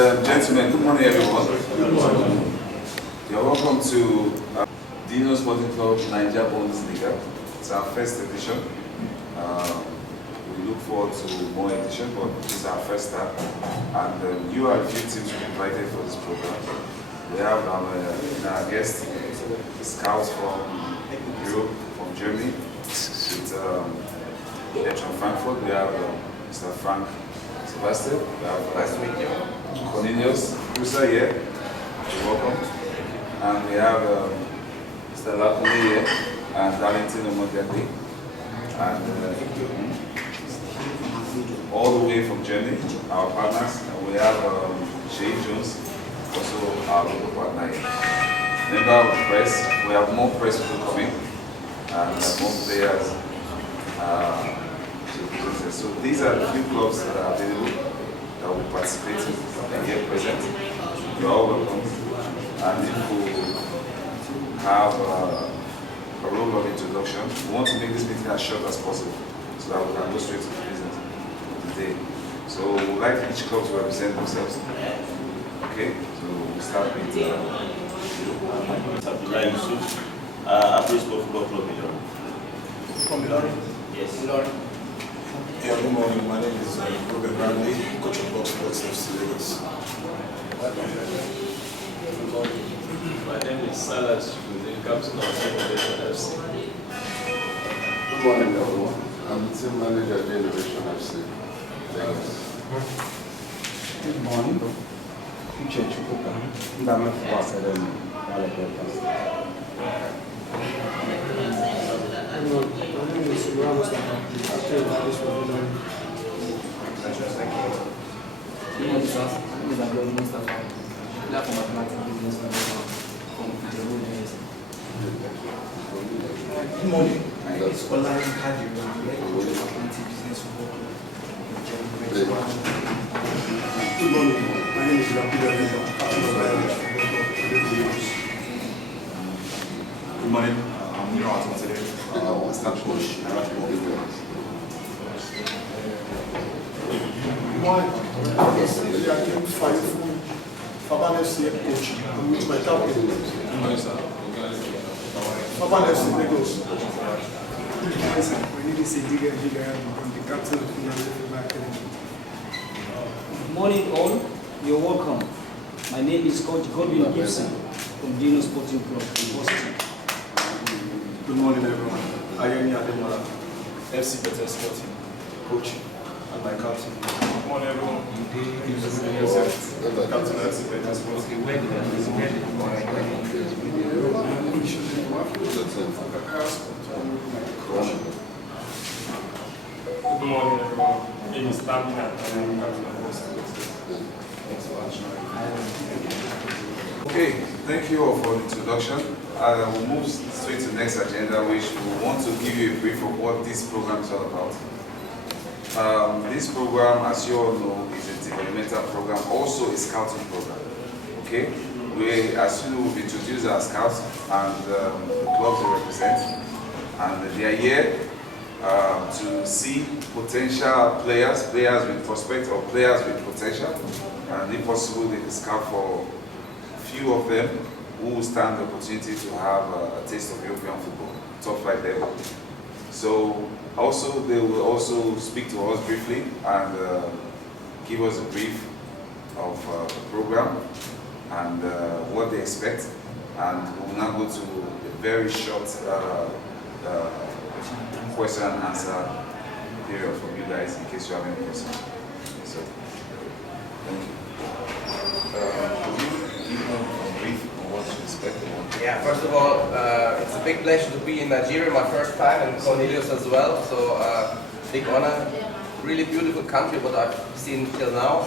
Gentlemen, good morning everyone. Good morning. You're welcome to Dino Sporting Club Naija Bundesliga. It's our first edition. We look forward to more editions, but this is our first start. And you are a few teams we invited for this program. We have our guest, scouts from Europe, from Germany. It's from Frankfurt. We have Mr. Frank Sebastian. We have nice to meet you. Cornelius Cruza here. You're welcome. And we have Mr. Lakuni here and Darlington Omogadi. And all the way from Germany, our partners. And we have Shay Jones, also our local partner here. Member of the press. We have more press people coming and more players. So these are the few clubs that are available that will participate and here present. You're all welcome. And if we have a role of introduction, we want to make this meeting as short as possible so that we can go straight to the business today. So we'd like each club to represent themselves. Okay, so we'll start with Apple Sport Football Club Milor. From Milor? Yes. Milor. Yeah, good morning. My name is Robert Bradley, coach of Box Sports FC Lagos. My name is Salas, the captain of Generation FC. Good morning, everyone. I'm the team manager of Generation FC. Lagos. Good morning. Uche Chukwuka, Ndame Football Academy, My name is Ramos after this program. Good morning. My name is Olari Kadi. I'm coach of Community Business Football Club. Good morning. My name is Rapido Riva, captain of Irish Football Club. Good morning. I'm Nino Atom today. Staff coach, Irish Football Club. Good morning. Yes, I came to Faban FC coach. I'm with my captain. Good morning, sir. Faban FC Lagos. Yes, my name is Ediga Ediga. I'm the captain of the Academy. Good morning all, you're welcome. My name is Coach Godwin Gibson from Dino Sporting Club in Boston. Good morning, everyone. I am Ademola, FC Better Sporting coach and my captain. Good morning, everyone. Captain FC Better Sporting. Good morning, everyone. My name is Stamina, and I'm captain of Boston. Okay, thank you all for the introduction. We'll move straight to the next agenda, which we want to give you a brief of what this program is all about. This program, as you all know, is a developmental program, also a scouting program. Okay, we, as you know, we've introduced our scouts and the clubs they represent, and they are here to see potential players with prospects or players with potential, and if possible, they can scout for a few of them who will stand the opportunity to have a taste of European football, top flight level. So also they will also speak to us briefly and give us a brief of the program and what they expect, and we will now go to a very short question and answer period from you guys in case you have any questions. So, thank you. Could you give them a brief on what to expect? Yeah, first of all, it's a big pleasure to be in Nigeria, my first time, and Cornelius as well. So, big honor. Really beautiful country, what I've seen till now.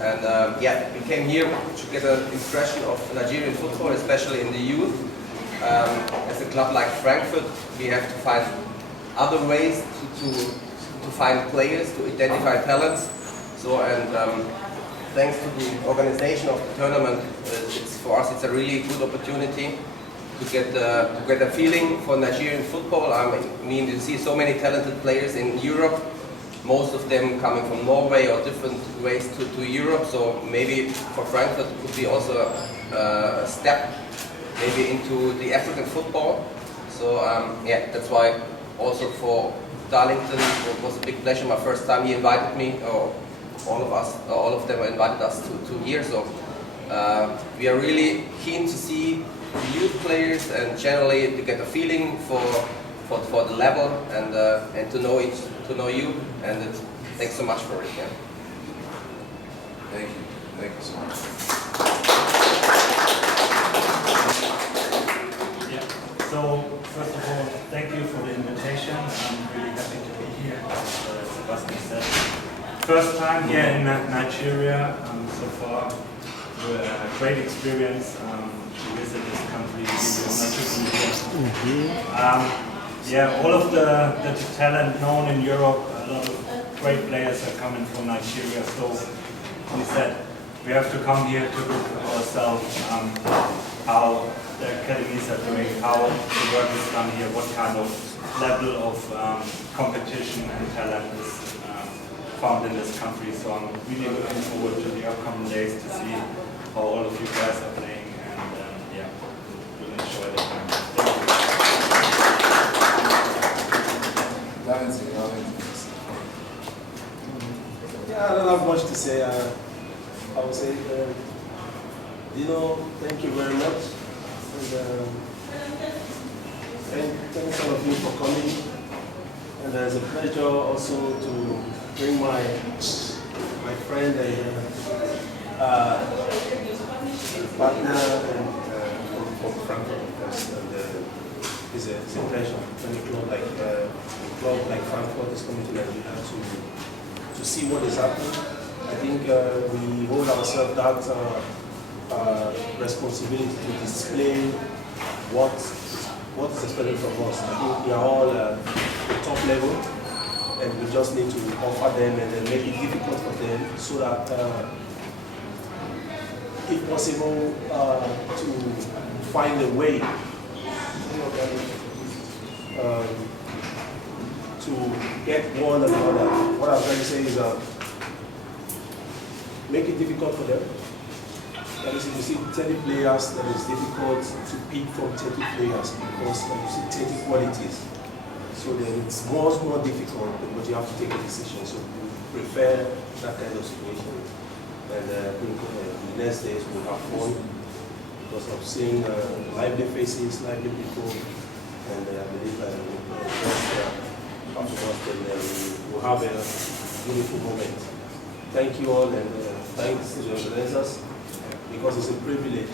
And yeah, we came here to get an impression of Nigerian football, especially in the youth. As a club like Frankfurt, we have to find other ways to find players, to identify talents. So, and thanks to the organization of the tournament, for us it's a really good opportunity to get a feeling for Nigerian football. I mean, you see so many talented players in Europe, most of them coming from Norway or different ways to Europe. So maybe for Frankfurt it could be also a step maybe into the African football. So yeah, that's why also for Darlington it was a big pleasure. My first time he invited me, or all of them invited us to here. So we are really keen to see the youth players and generally to get a feeling for the level and to know you, and thanks so much for it. Yeah. Thank you so much. Yeah. So first of all, thank you for the invitation. I'm really happy to be here, as Sebastian said. First time here in Nigeria so far. A great experience to visit this country. Yeah, all of the talent known in Europe, a lot of great players are coming from Nigeria. So we said we have to come here to look ourselves how the academies are doing, how the work is done here, what kind of level of competition and talent is found in this country. So I'm really looking forward to the upcoming days to see how all of you guys are playing, and yeah, we'll enjoy the time. Yeah, I don't have much to say. I would say, Dino, thank you very much. And thanks all of you for coming. And it's a pleasure also to bring my friend and partner from Frankfurt, because it's a pleasure when a club like Frankfurt is coming to Nigeria to see what is happening. I think we hold ourselves that responsibility to display what is expected from us. I think we are all at the top level, and we just need to offer them and then make it difficult for them so that, if possible, to find a way to get one another. What I'm trying to say is make it difficult for them. That is, if you see 30 players, that is difficult to pick from 30 players because you see 30 qualities. So then it's more difficult, but you have to take a decision. So we prefer that kind of situation. And I think the next days we'll have fun because of seeing lively faces, lively people, and I believe afterwards we'll have a beautiful moment. Thank you all, and thanks to the organizers, because it's a privilege.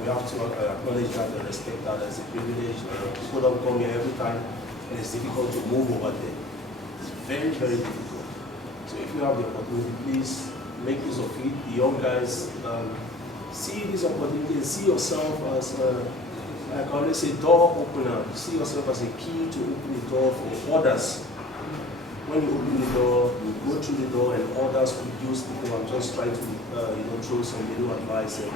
We have to acknowledge that and respect that as a privilege. People don't come here every time, and it's difficult to move over there. It's very, very difficult. So if you have the opportunity, please make use of it. The young guys, see this opportunity, see yourself as, like I always say, door opener. See yourself as a key to open the door for others. When you open the door, you go through the door, and others will use the door. I'm just trying to, throw some little advice. And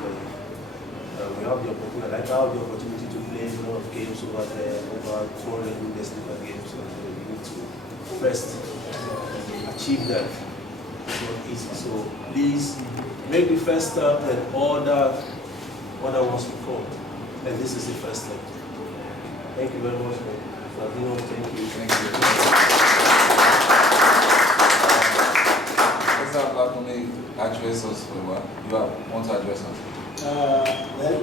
we have the opportunity. Like I have the opportunity to play a lot of games over there, over 200 Bundesliga games. And we need to first achieve that. It's not easy. So please make the first step, and other ones will come. And this is the first step. Thank you very much, Dino. Thank you. Thank you. Let's have Lakumi address us for what you want to address us. Well,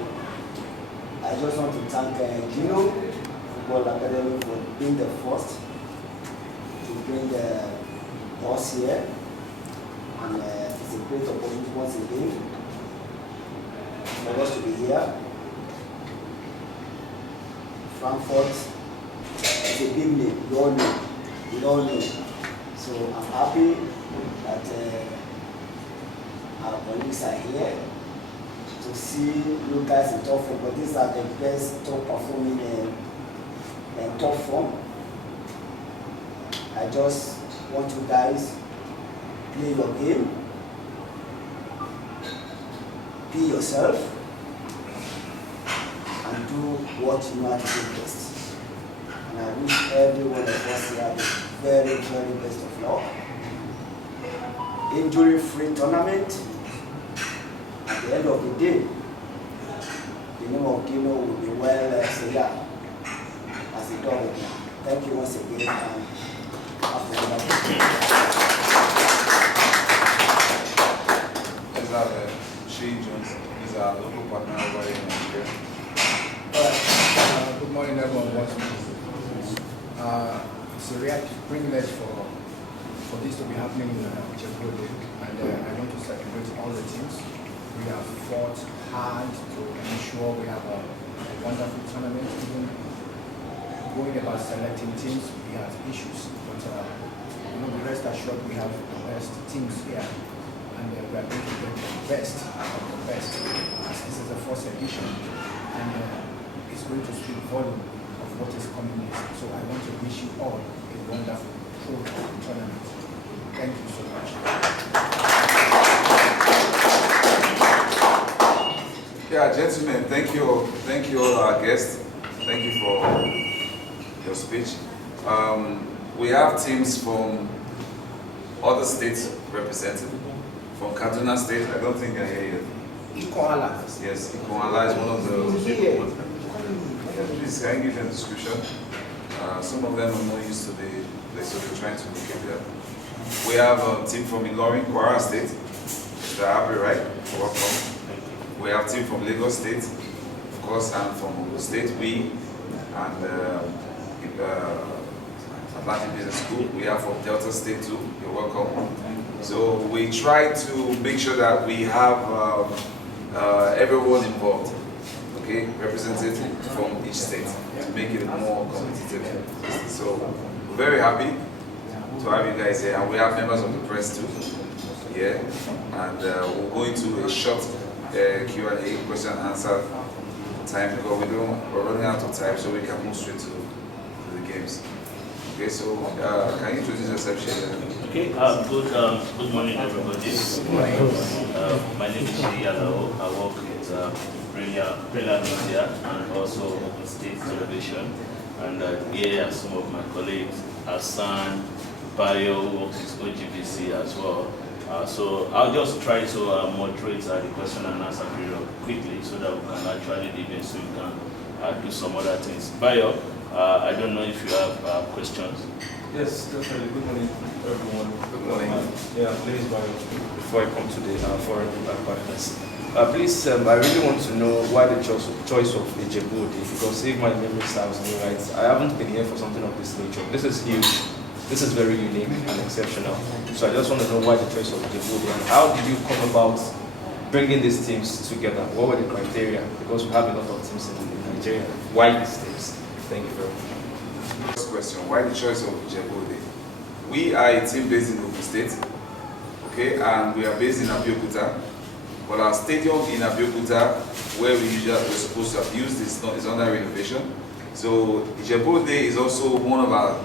I just want to thank Dino Football Academy for being the first to bring us here. And it's a great opportunity once again for us to be here. Frankfurt is a big name, we all know. So I'm happy that our colleagues are here to see you guys in top form, but these are the best top performing in top form. I just want you guys play your game, be yourself, and do what you know how to do best. And I wish every one of us here the very, very best of luck. injury-free tournament. At the end of the day, the name of Dino will be well as a dog. Thank you once again. Shane Jones is our local partner over here in Nigeria. Good morning, everyone. Once more. It's a real privilege for this to be happening in Djibouti, and I want to celebrate all the teams. We have fought hard to ensure we have a wonderful tournament. Even going about selecting teams, we have issues, but be rest assured we have the best teams here, and we are going to get the best of the best. As this is the first edition, and it's going to speak volume of what is coming next. So I want to wish you all a wonderful tournament. Thank you so much. Yeah, gentlemen, thank you all our guests. Thank you for your speech. We have teams from other states represented. From Kaduna State, I don't think I hear you. Ikoala. Yes, Ikoala is one of the. Please, can you give them a description? Some of them are more used to the place, so we're trying to locate them. We have a team from Ilorin, Kwara State. Mr. Abbey, right? Welcome. We have a team from Lagos State. Of course, I'm from Ogun State. We and Atlantic Business School. We are from Delta State too. You're welcome. So we try to make sure that we have everyone involved. Okay, representative from each state to make it more competitive. So we're very happy to have you guys here, and we have members of the press too. Yeah, and we'll go into a short Q&A, question and answer time, because we're running out of time, so we can move straight to the games. Okay, so can you introduce yourself, Shane? Okay, good morning, everybody. My name is Shea Alao. I work with Premier Media and also Open State Television. And here are some of my colleagues, Hassan, Bayo, who works with OGBC as well. So I'll just try to moderate the question and answer period quickly so that we can actually leave it, so we can do some other things. Bayo, I don't know if you have questions. Yes, definitely. Good morning, everyone. Good morning. Yeah, please, Bayo, before I come to the foreign partners. Please, I really want to know why the choice of Djibouti, because if my memory serves me right, I haven't been here for something of this nature. This is huge. This is very unique and exceptional. So I just want to know why the choice of Djibouti, and how did you come about bringing these teams together? What were the criteria? Because we have a lot of teams in Nigeria. Why these teams? Thank you very much. First question, why the choice of Djibouti? We are a team based in Ogun State, okay, and we are based in Abeokuta. But our stadium in Abeokuta, where we're supposed to have used, is under renovation. So Djibouti is also one of our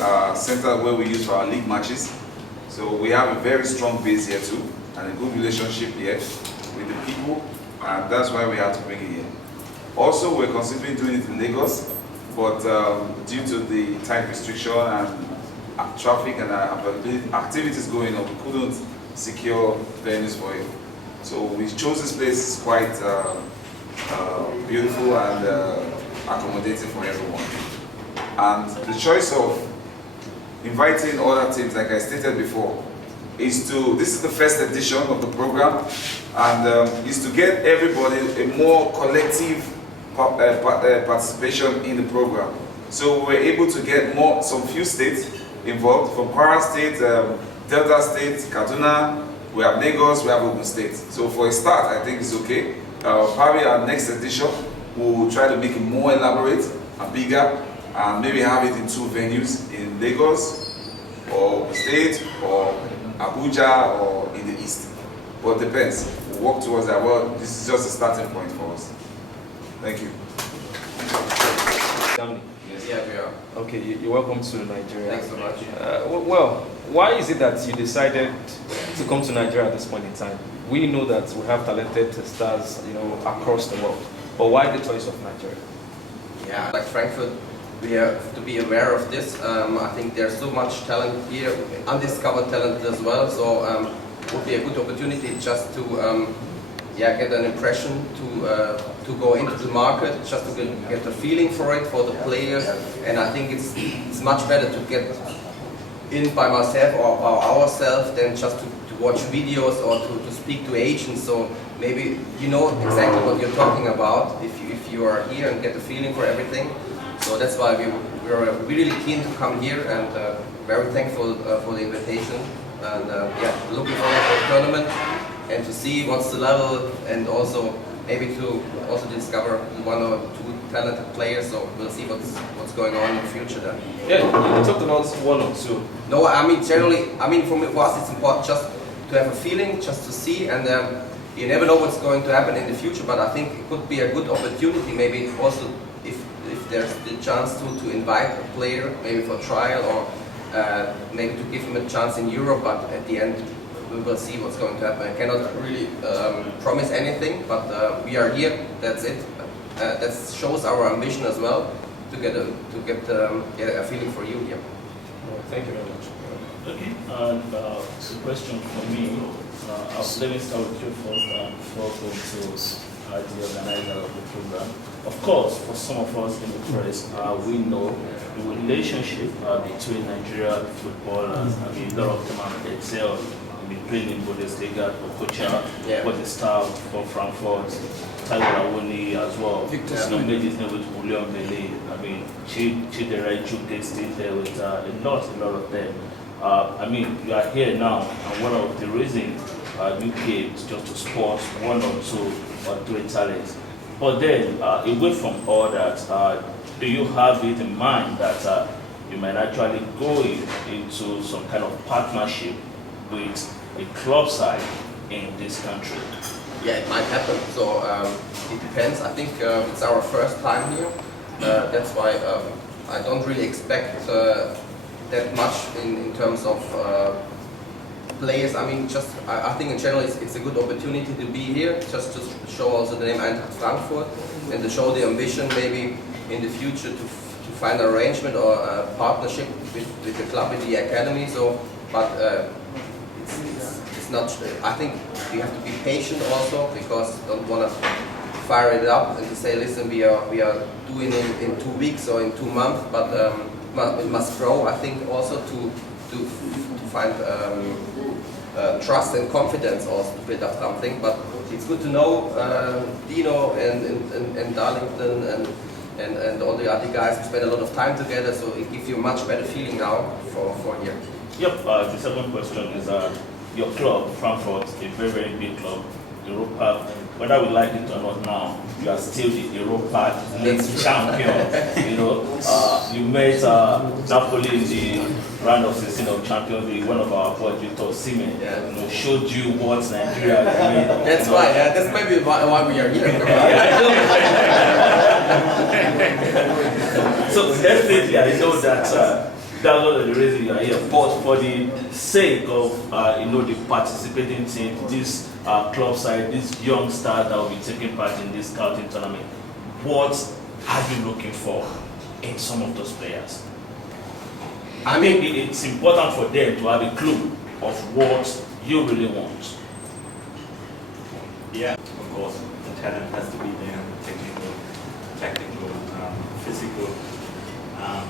our center where we use for our league matches. So we have a very strong base here too, and a good relationship here with the people, and that's why we had to bring it here. Also, we're considering doing it in Lagos, but due to the time restriction and traffic and activities going on, we couldn't secure venues for it. So we chose this place. It's quite beautiful and accommodating for everyone. And the choice of inviting other teams, like I stated before, this is the first edition of the program, and is to get everybody a more collective participation in the program. So we're able to get some few states involved, from Kwara State, Delta State, Kaduna, we have Lagos, we have Ogun State. So for a start, I think it's okay. Probably our next edition, we'll try to make it more elaborate and bigger, and maybe have it in 2 venues, in Lagos, or Ogun State, or Abuja, or in the East. But it depends. We'll work towards that. Well, this is just a starting point for us. Thank you. Yes, yeah, we are. Okay, you're welcome to Nigeria. Thanks so much. Well, why is it that you decided to come to Nigeria at this point in time? We know that we have talented stars, across the world. But why the choice of Nigeria? Yeah, like Frankfurt, we have to be aware of this. I think there's so much talent here, undiscovered talent as well. So would be a good opportunity just to get an impression to go into the market, just to get a feeling for it, for the players, and I think it's much better to get in by myself or by ourselves than just to watch videos or to speak to agents. So maybe you know exactly what you're talking about if you are here and get a feeling for everything. So that's why we are really keen to come here and very thankful for the invitation. And looking forward to the tournament and to see what's the level, and also maybe to discover one or two talented players. So we'll see what's going on in the future then. Yeah, you talked about one or two. No, I mean generally, for us it's important just to have a feeling, just to see, and you never know what's going to happen in the future. But I think it could be a good opportunity, maybe also if there's the chance to invite a player, maybe for trial or maybe to give him a chance in Europe. But at the end, we will see what's going to happen. I cannot really promise anything, but we are here. That's it. That shows our ambition as well to get a feeling for you here. Thank you very much. Okay, and the question for me, let me start with you first before going to the organizer of the program. Of course, for some of us in the press, we know the relationship between Nigeria football and a lot of them have excelled. Playing in Bundesliga for Kocha, for the staff for Frankfurt, Taylor as well. Victor made his name with William Bele. I mean, Chidera Juke stayed there with a lot of them. I mean, you are here now, and one of the reasons you came is just to spot one or two or three talents. But then, away from all that, do you have it in mind that you might actually go into some kind of partnership with a club side in this country? Yeah, it might happen. So it depends. I think it's our first time here. That's why I don't really expect that much in terms of players. I mean, I think in general it's a good opportunity to be here, just to show also the name Eintracht Frankfurt and to show the ambition maybe in the future to find an arrangement or a partnership with the club, with the academy. So, but it's not. I think you have to be patient also, because you don't want to fire it up and to say, listen, we are doing it in 2 weeks or in 2 months, but it must grow. I think also to find trust and confidence also to build up something. But it's good to know Dino and Darlington and all the other guys. We spend a lot of time together, so it gives you a much better feeling now for here. Yep, the second question is your club, Frankfurt, a very, very big club, Europa. Whether we like it or not now, you are still the Europa League champion. You know, you met Napoli in the round of 16 of Champions League. One of our boys, Victor Simen, showed you what Nigeria is made. That's why. That's maybe why we are here. So definitely, I know that. That's one of the reasons you are here. But for the sake of the participating team, this club side, these young stars that will be taking part in this scouting tournament, what are you looking for in some of those players? I mean, it's important for them to have a clue of what you really want. Yeah, of course, the talent has to be there, technical, tactical, physical.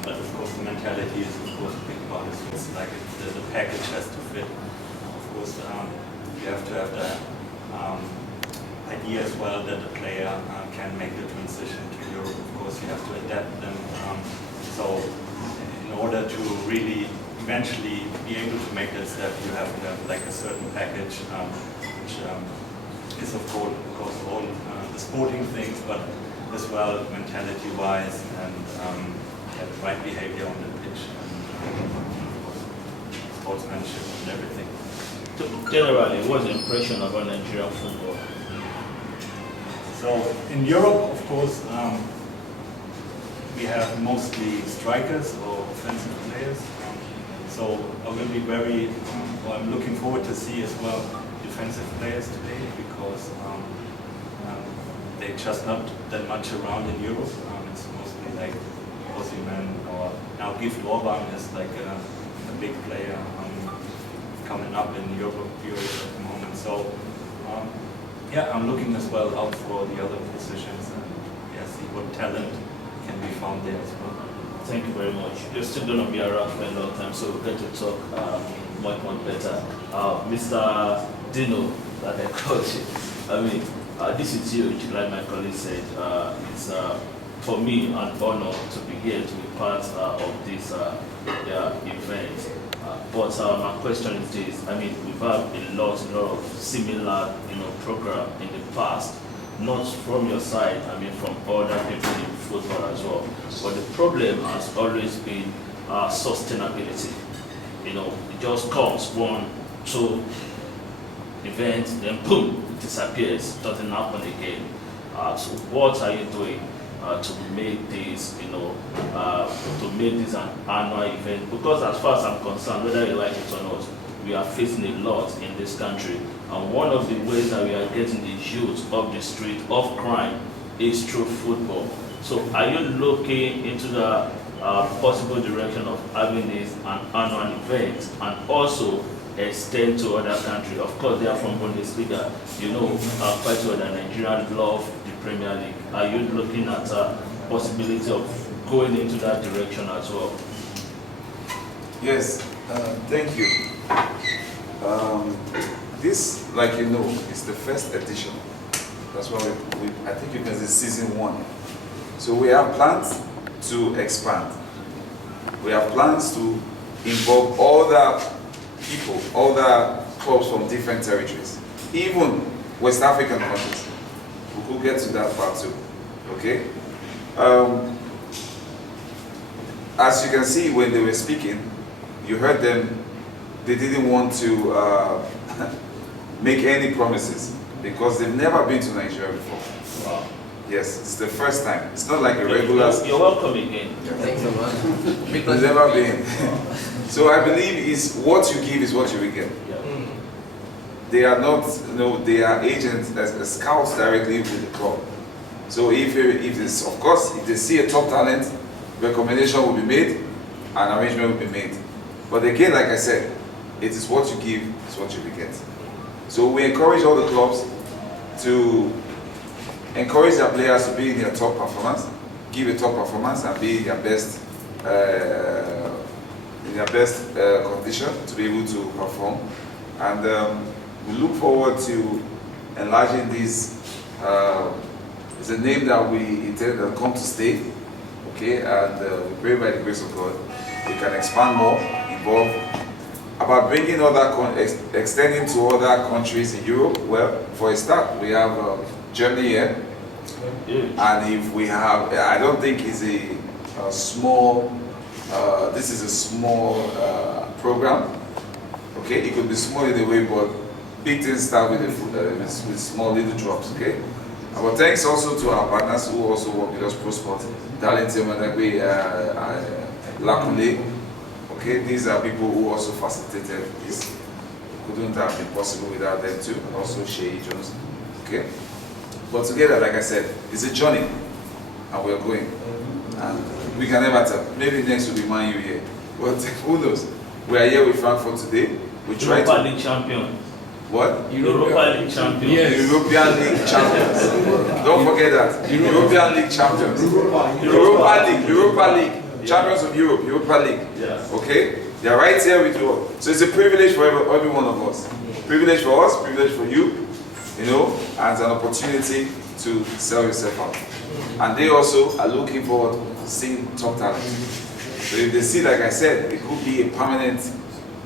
But of course, the mentality is of course a big part. It's like the package has to fit. Of course, you have to have the idea as well that the player can make the transition to Europe. Of course, you have to adapt them. So, in order to really eventually be able to make that step, you have to have like a certain package, which is of course all the sporting things, but as well mentality-wise and the right behavior on the pitch, and sportsmanship and everything. So generally, what's the impression about Nigerian football? So in Europe, of course, we have mostly strikers or offensive players. So I will be I'm looking forward to see as well defensive players today, because they're just not that much around in Europe. It's mostly like Osimhen, or now Gift Orban is like a big player. coming up in Europe at the moment. So yeah, I'm looking as well out for the other positions and see what talent can be found there as well. Thank you very much. You're still going to be around for a long time, so we'll get to talk much better. Mr. Dino, that I called you. I mean, this is huge, like my colleague said. It's for me an honor to be here to be part of this event. But my question is this: I mean, we've had a lot of similar, program in the past. Not from your side, I mean from other people in football as well. But the problem has always been sustainability. It just comes 1, 2 events, then boom, it disappears, doesn't happen again. So what are you doing to make this, to make this an annual event? Because as far as I'm concerned, whether you like it or not, we are facing a lot in this country. And one of the ways that we are getting the youth off the street, of crime, is through football. So are you looking into the possible direction of having this an annual event and also extend to other countries? Of course, they are from Bundesliga. Quite well that Nigerians love the Premier League. Are you looking at a possibility of going into that direction as well? Yes, thank you. This, like is the first edition. That's why I think you can say season 1. So we have plans to expand. We have plans to involve other people, other clubs from different territories, even West African countries. We could get to that part too. Okay. As you can see, when they were speaking, you heard them. They didn't want to make any promises because they've never been to Nigeria before. Wow. Yes, it's the first time. It's not like a regular. You're welcome again. Thanks so much. They've never been. So I believe is what you give is what you will get. Yeah. They are not, they are agents, scouts directly with the club. So if this, of course, if they see a top talent, recommendation will be made, an arrangement will be made. But again, like I said, it is what you give, is what you will get. So we encourage all the clubs to encourage their players to be in their top performance, give a top performance, and be in their best condition to be able to perform. And we look forward to enlarging this. It's a name that we intend to come to stay. Okay, and we pray by the grace of God we can expand more, involve about bringing extending to other countries in Europe. Well, for a start, we have Germany here, and if we have, I don't think it's a small. This is a small program. Okay, it could be small in a way, but big things start with small little drops. Okay, but thanks also to our partners who also work with us, Pro Sport, Talented Madagwe, Lakule. Okay, these are people who also facilitated this. Couldn't have been possible without them too, and also Shay Jones. Okay, but together, like I said, it's a journey, and we're going. And we can never tell. Maybe next will be Man U here, but who knows? We are here with Frankfurt today. We try Europa to League champion. What? Europa League champion. Yes. European League champions. Don't forget that. European League champions. Europa League. Champions of Europe, Europa League. Yes. Okay? They are right here with you. So it's a privilege for every one of us. Privilege for us, privilege for you, and it's an opportunity to sell yourself out. And they also are looking forward to seeing top talent. So if they see, like I said, it could be a permanent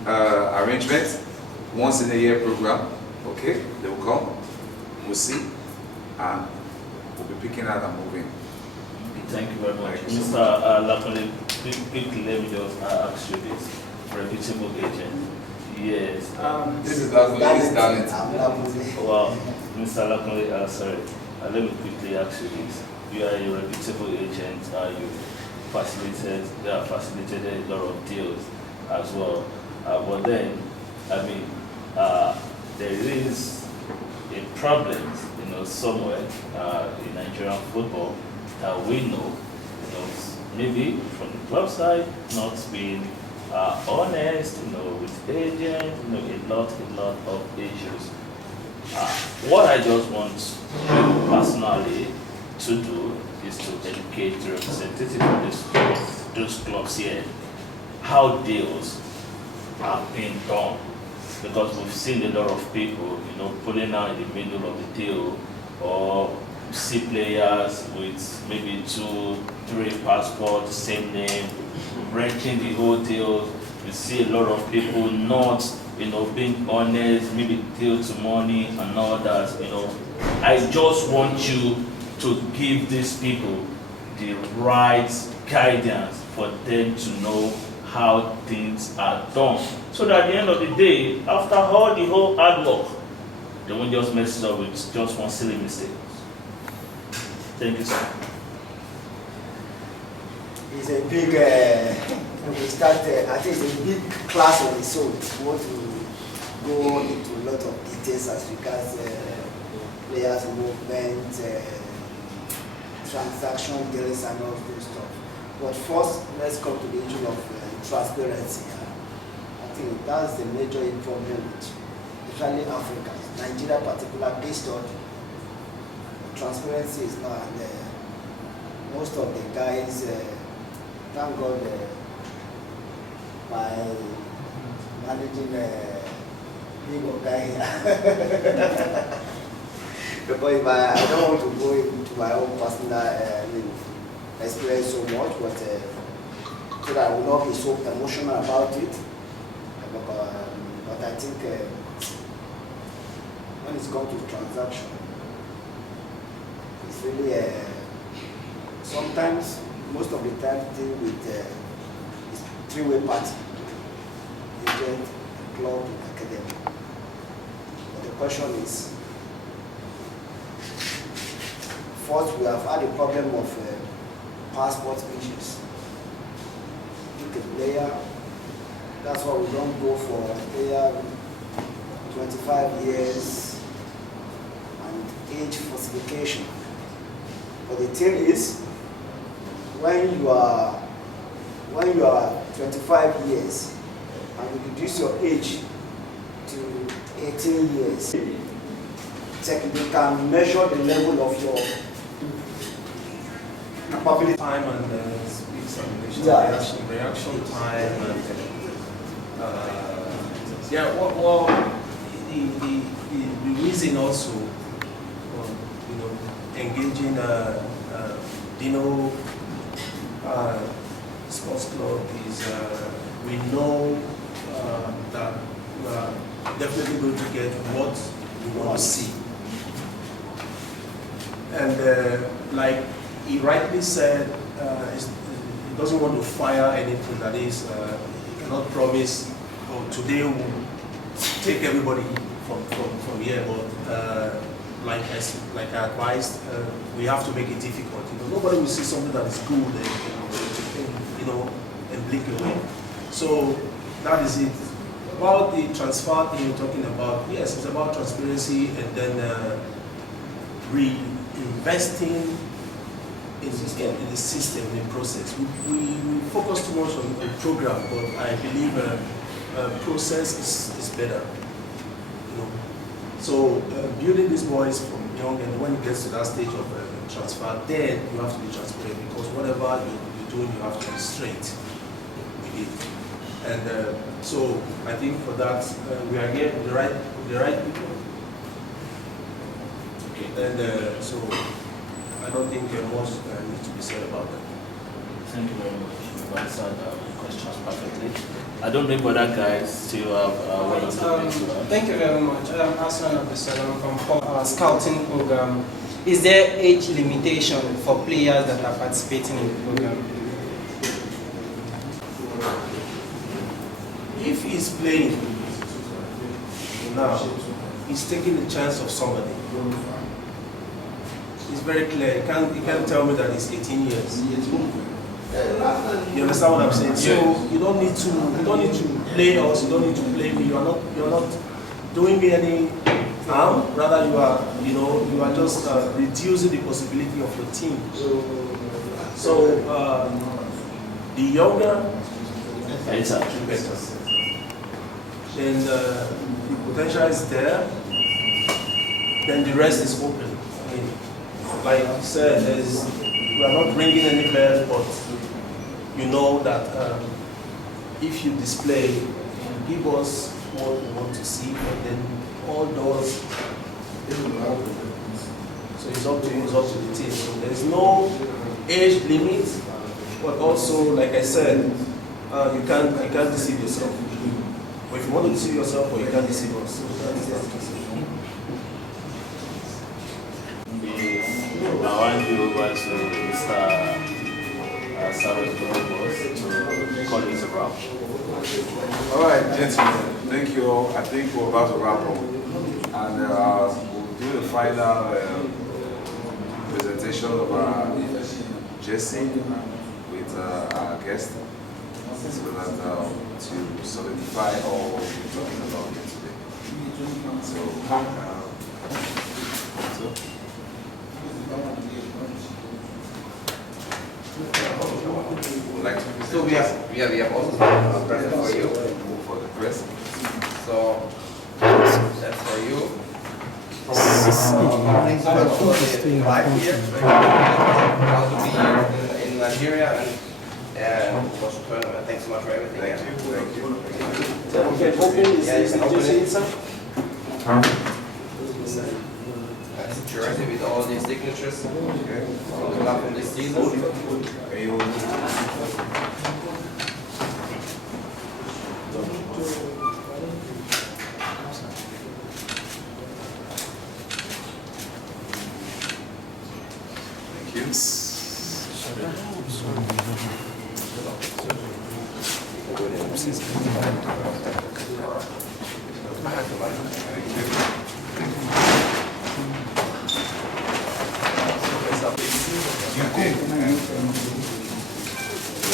arrangement, once in a year program. Okay? They will come, we'll see, and we'll be picking out and moving. Thank you very much. Mr. Lakole, quickly let me just ask you this. Reputable agent. Yes. This is talent. Wow. Mr. Lakole, sorry. Let me quickly ask you this. You are a reputable agent. You facilitated a lot of deals as well. But then, I mean, there is a problem, somewhere in Nigerian football that we know, maybe from the club side, not being are honest, with agents, a lot of issues. What I just want personally to do is to educate the representative of those clubs here how deals are being done, because we've seen a lot of people, pulling out in the middle of the deal, or see players with maybe 2-3 passports, same name, breaking the whole deal. We see a lot of people not, being honest, maybe deal to money and all that. I just want you to give these people the right guidance for them to know how things are done, so that at the end of the day, after all the whole hard work, they won't just mess it up with just one silly mistake. Thank you, sir. It's a big, I think it's a big class on its own. We want to go into a lot of details as regards players' movement, transaction deals and all those stuff. But first, let's come to the issue of transparency. I think that's the major problem with especially Africa, Nigeria particularly, based on transparency is not, and most of the guys, thank God, by managing big guy here. Because if I don't want to go into my own personal experience so much, but so that I will not be so emotional about it. But I think when it's come to transaction, it's really sometimes, most of the time, deal with it's three-way party, agent, club, academy. But the question is, first, we have had a problem of passport issues. Pick a player, that's why we don't go for a player 25 years and age falsification. But the thing is, when you are 25 years and you reduce your age to 18 years, they can measure the level of your capability. Time and speak some reaction time and the reason also engaging Dino Sports Club is we know that we are definitely going to get what we want to see. And like he rightly said, he doesn't want to fire anything, that is, he cannot promise, oh, today we'll take everybody from here, but like I advised, we have to make it difficult. Nobody will see something that is good and blink away. So that is it. About the transfer thing you're talking about, yes, it's about transparency and then reinvesting in the system, in the process. We focus too much on the program, but I believe process is better. So building these boys from young, and when it gets to that stage of transfer, then you have to be transparent, because whatever you're doing, you have to be straight with it. And so I think for that, we are here with the right people. Okay. And so I don't think much needs to be said about that. Thank you very much. You've answered the questions perfectly. I don't know if other guys still have one or two things to add. Thank you very much. I'm Hassan Abdesalam from scouting program. Is there age limitation for players that are participating in the program? If he's playing now, he's taking the chance of somebody. It's very clear. He can't tell me that he's 18 years. You understand what I'm saying? So you don't need to play us. You don't need to play me. You're not doing me any harm. Rather, you are just reducing the possibility of your team. So the younger Better. Then the potential is there. Then the rest is open. I mean, like I said, we are not bringing any bell, but you know that if you display, you give us what we want to see, and then all doors will open. So it's up to you, it's up to the team. So there's no age limit, but also, like I said, you can't deceive yourself. But if you want to deceive yourself, or you can't deceive us. So I want you over to Mr. Sarah's to call it a wrap. All right, gentlemen, thank you all. I think we're about to wrap up. And we'll do the final presentation of our Jesse with our guest, so that to solidify all what we're talking about here today. So we have also a present for you. For the press. So that's for you. Thanks so much for the invite here. Proud to be here in Nigeria and watch the tournament. Thanks so much for everything. Thank you. so we can open this. Yeah, you can open it. Inside. That's a jersey with all these signatures. Okay. On the map from this season. We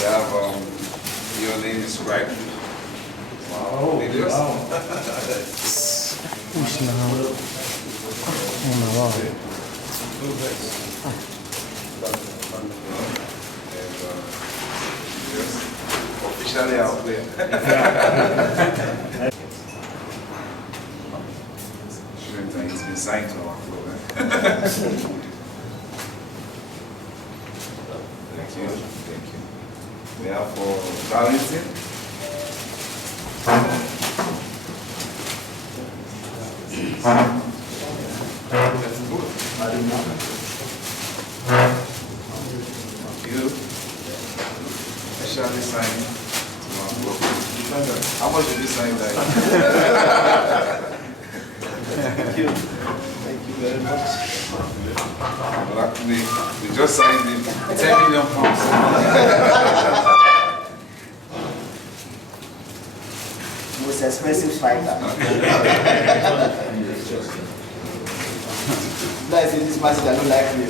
have your name is right. Wow. Officially out there. It's been signed to our floor. Thank you. We have for Valentin. You especially signed to our floor. How much did you sign that? Thank you. Thank you very much. Well, actually, we just signed it. 10 million pounds. Most expensive fighter. That is this match that don't like me.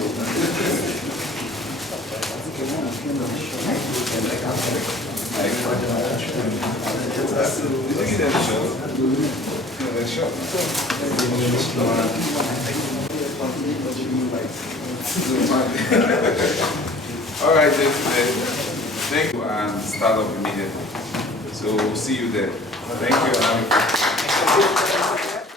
All right, thank you, and start up immediately. So we'll see you there. Thank you.